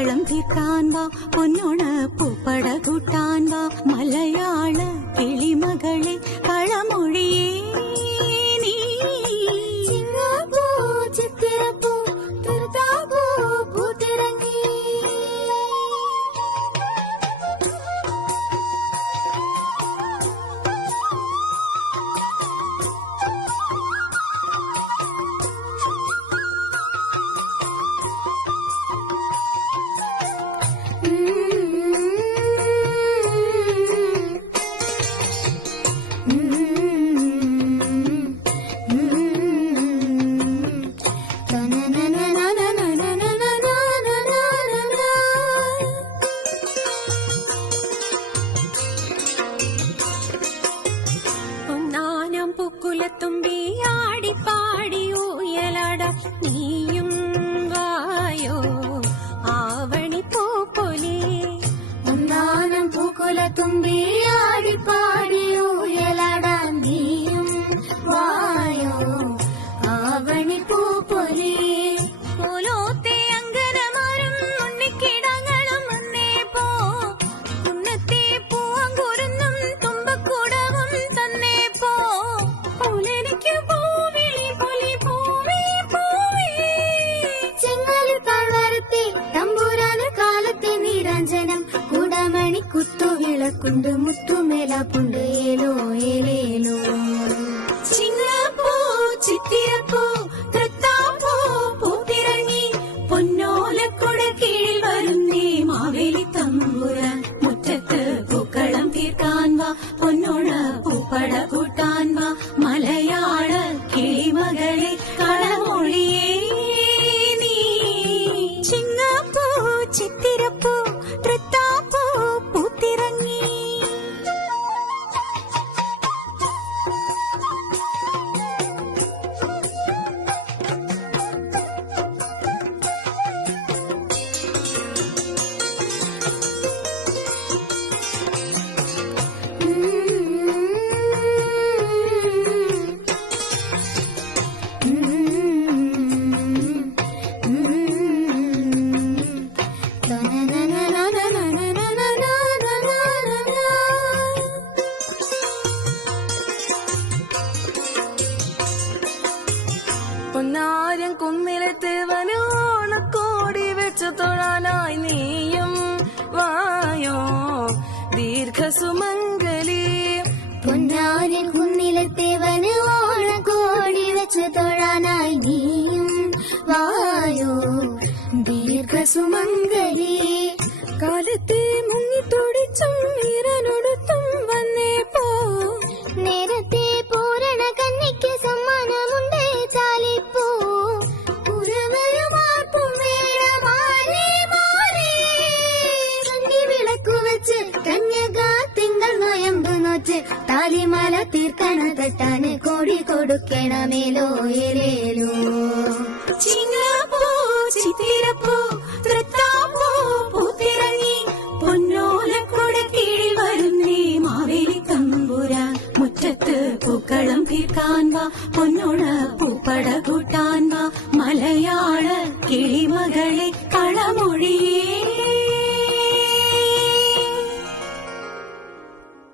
പൂക്കളം തീർക്കാൻ വാ പൊന്നോണ പൂപ്പട കൂട്ടാൻ വാ മലയാള കിളിമകളെ കളമൊഴിയേ നീ ചിങ്ങപ്പൂ ചിത്തിരപ്പൂ തിരുതാപ്പൂ പൂത്തിറങ്ങി തുമ്പി ആടിപ്പാടി ഊയലട നീയും വായോ ആവണി പൂപ്പൊലി ഒന്നാനം പൂക്കുല തുമ്പി ആടിപ്പാടി ഊയലട നീയും വായോ ആവണി പൂപ്പൊലി പോലോത്തെ അങ്കനമാരും ഉണ്ണിക്കിടങ്ങളും വന്നേ പോ കുന്നത്തെ പൂവങ്കുരുന്നും തുമ്പക്കൂടവും തന്നേ പോ പൂലെനിക്ക് പൂവിളി പൊലി പൂവേ പൂവേ ചെങ്ങാലി താഴ്വാരത്തെ തമ്പുരാന കാലത്തെ നീരാഞ്ജനം കുടമണി കുത്തുവിളക്കുണ്ട് മുത്തുമേലാപ്പുണ്ട് ഏലോ ഏലേലോ ചിങ്ങപ്പൂ ചിത്തിരപ്പൂ തൃത്താപ്പൂ പൂത്തിറങ്ങി പൊന്നോലക്കുട കീഴിൽ വരുന്നേ മാവേലി തമ്പുരാൻ മുറ്റത്ത് പൂക്കളം തീർക്കാൻ വാ പൊന്നോണ പൂപ്പട കൂട്ടാൻ വാ മലയാള കിളിമകളെ കളമൊഴിയേ നീ ചിങ്ങപ്പൂ ചിത്തിരപ്പൂ തൃത്താപ്പൂ പൂത്തിറങ്ങി പൊന്നാരം കുന്നിലെത്തേവന് ഓണക്കോടി വെച്ച് തൊഴാനായി നീയും വായോ ദീർഘസുമംഗലി പൊന്നാരൻ കുന്നിലെത്തേവന് ഓണക്കോടി വെച്ച് തൊഴാനായി നീയും വായോ ദീർഘസുമംഗലി കാലത്തെ മുങ്ങിത്തൊടിച്ചും ഈരനൊടുത്തും വന്നേ പോ നേരത്തെ പൂരണ കന്നിക്ക് സമ്മാനമുണ്ടേ ചാലിപ്പൂ പുരവരുമാർപ്പും വേണമാലേ മാലേ കന്നി വിളക്കു വെച്ച് കന്യക തിങ്കൾ നോയമ്പ് നോച്ച് താലിമാല തീർക്കണ തട്ടാന് കോടി കൊടുക്കണമേലോ ഏലേലോ ചിങ്ങപ്പൂ ചിത്തിരപ്പൂ തൃത്താപ്പൂ പൂത്തിറങ്ങി പൊന്നോലക്കുട കീഴിൽ വരുന്നേ മാവേലി തമ്പുരാൻ മുറ്റത്ത് പൂക്കളം തീർക്കാൻ വാ പൊന്നോണ പൂപ്പട കൂട്ടാൻ